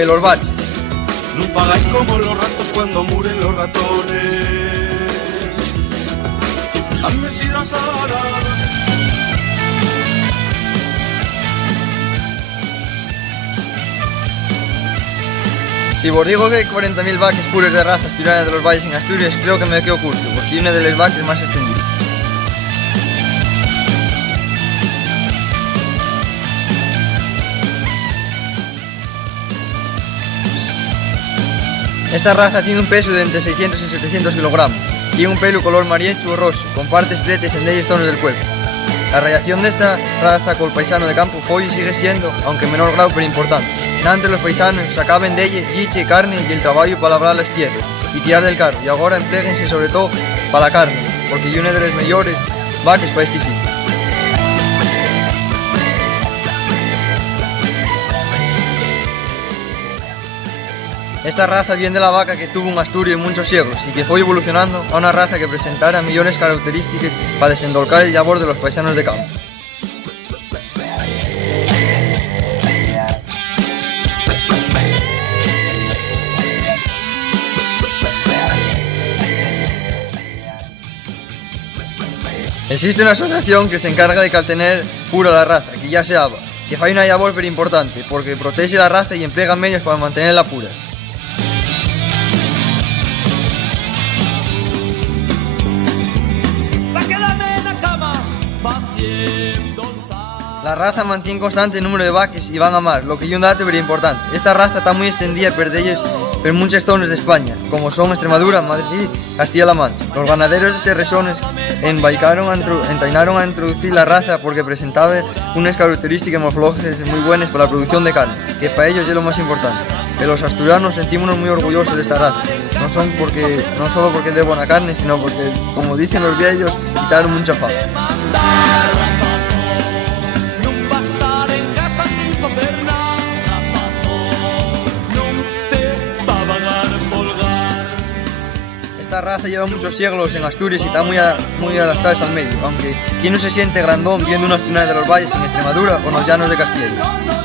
pelos baches. No fagáis como los ratos cuando muren los ratones. Hazme sido asada. Si vos digo que hay 40.000 vaques puras de raza asturiana de los valles en Asturias, creo que me quedo curto, porque hay una de las vaques más extendidas. Esta raza tiene un peso de entre 600 y 700 kilogramos. Tiene un pelo color mariecho o roso, con partes pretes en 10 zonas del cuerpo. La relación de esta raza con el paisano de campo fue y sigue siendo, aunque en menor grado, pero importante. Antes los paisanos sacaban de ellas yiche, carne y el trabajo para labrar las tierras y tirar del carro, y ahora empléguense sobre todo para la carne, porque hay una de las mejores vacas para este fin. Esta raza viene de la vaca que tuvo un Asturias en muchos siglos y que fue evolucionando a una raza que presentara millones de características para desendolcar el labor de los paisanos de campo. Existe una asociación que se encarga de caltener pura la raza, que ya se habla, que fai una labor pero importante, porque protege la raza y emplea medios para mantenerla pura. La raza mantiene constante el número de vaques y van a más, lo que es un dato pero importante. Esta raza está muy extendida y per ellas en muchas zonas de España, como son Extremadura, Madrid, Castilla-La Mancha. Los ganaderos de estas regiones entainaron a introducir la raza porque presentaba unas características morfológicas muy buenas para la producción de carne, que para ellos es lo más importante. Que los asturianos sentimos muy orgullosos de esta raza, no solo porque es de buena carne, sino porque, como dicen los viejos, quitaron mucha fama. Esta raza lleva muchos siglos en Asturias y está muy adaptada al medio, aunque quien no se siente grandón viendo una asturiana de los valles en Extremadura o en los llanos de Castilla.